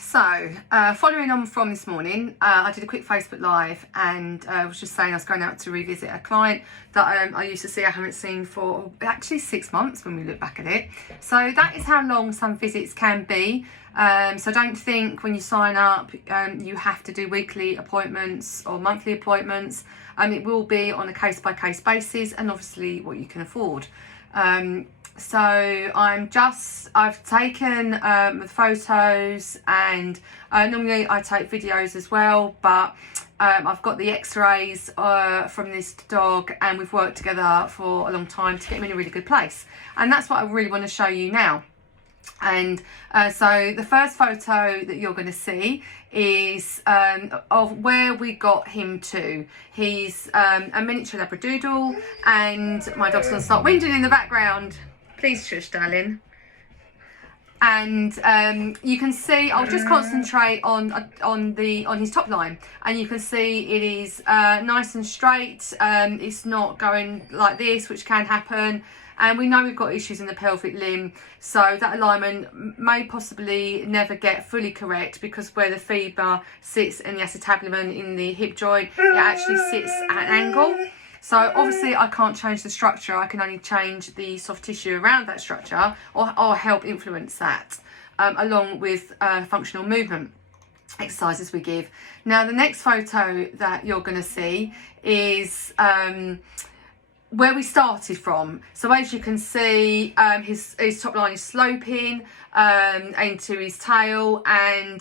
So, following on from this morning, I did a quick Facebook Live and I was just saying I was going out to revisit a client that I used to see I haven't seen for actually 6 months when we look back at it. So that is how long some visits can be. So don't think when you sign up you have to do weekly appointments or monthly appointments. It will be on a case-by-case basis and obviously what you can afford. So I've taken the photos and normally I take videos as well, but I've got the x-rays from this dog and we've worked together for a long time to get him in a really good place. And that's what I really want to show you now. And so the first photo that you're going to see is of where we got him to. He's a miniature Labradoodle and my dog's going to start whinging in the background. Please shush, darling. And you can see, I'll just concentrate on his top line, and you can see it is nice and straight. It's not going like this, which can happen. And we know we've got issues in the pelvic limb, so that alignment may possibly never get fully correct because where the femur sits and the acetabulum in the hip joint, it actually sits at an angle. So obviously I can't change the structure, I can only change the soft tissue around that structure or help influence that along with functional movement exercises we give. Now the next photo that you're going to see is where we started from. So as you can see, his top line is sloping into his tail, and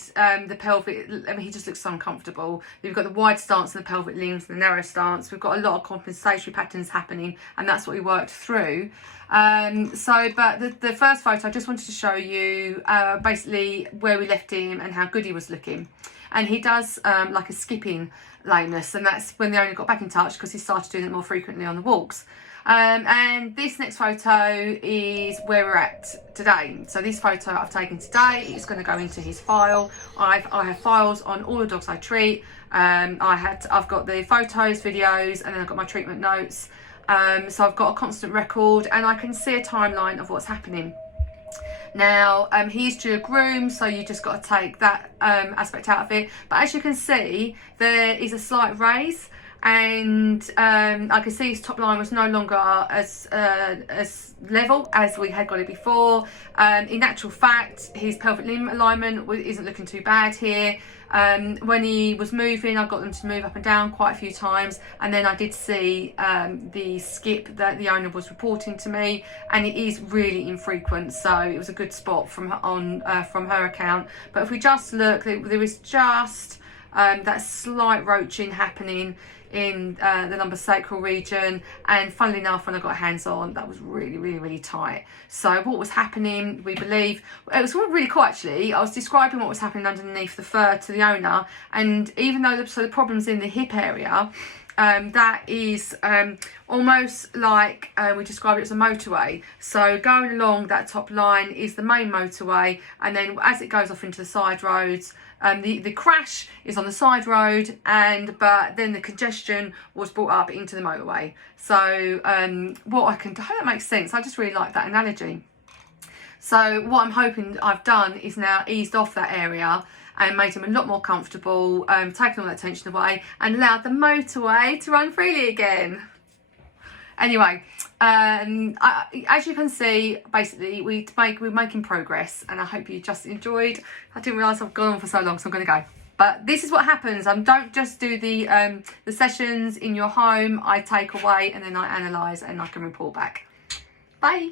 the pelvic, he just looks so uncomfortable. We've got the wide stance in the pelvic limbs and the narrow stance. We've got a lot of compensatory patterns happening, and that's what we worked through. But the first photo, I just wanted to show you basically where we left him and how good he was looking. And he does like a skipping lameness, and that's when the owner got back in touch because he started doing it more frequently on the walks. And this next photo is where we're at today. So this photo I've taken today is going to go into his file. I have files on all the dogs I treat. I've got the photos, videos, and then I've got my treatment notes. So I've got a constant record, and I can see a timeline of what's happening. Now he's due a groom, so you just got to take that aspect out of it. But as you can see, there is a slight raise, and I can see his top line was no longer as level as we had got it before. In actual fact, his pelvic limb alignment isn't looking too bad here. When he was moving, I got them to move up and down quite a few times, and then I did see the skip that the owner was reporting to me, and it is really infrequent, so it was a good spot from her account. But if we just look, there is just that slight roaching happening in the lumbosacral region, and funnily enough, when I got hands on, that was really tight. So what was happening, we believe, it was really cool actually. I was describing what was happening underneath the fur to the owner, and even though the problem's in the hip area, that is almost like we describe it as a motorway. So going along that top line is the main motorway, and then as it goes off into the side roads, the crash is on the side road, but then the congestion was brought up into the motorway. So I hope that makes sense. I just really like that analogy. So what I'm hoping I've done is now eased off that area and made him a lot more comfortable, taken all that tension away and allowed the motorway to run freely again. Anyway, as you can see, basically we're making progress, and I hope you just enjoyed. I didn't realise I've gone on for so long, so I'm going to go. But this is what happens. Don't just do the sessions in your home. I take away and then I analyse and I can report back. Bye.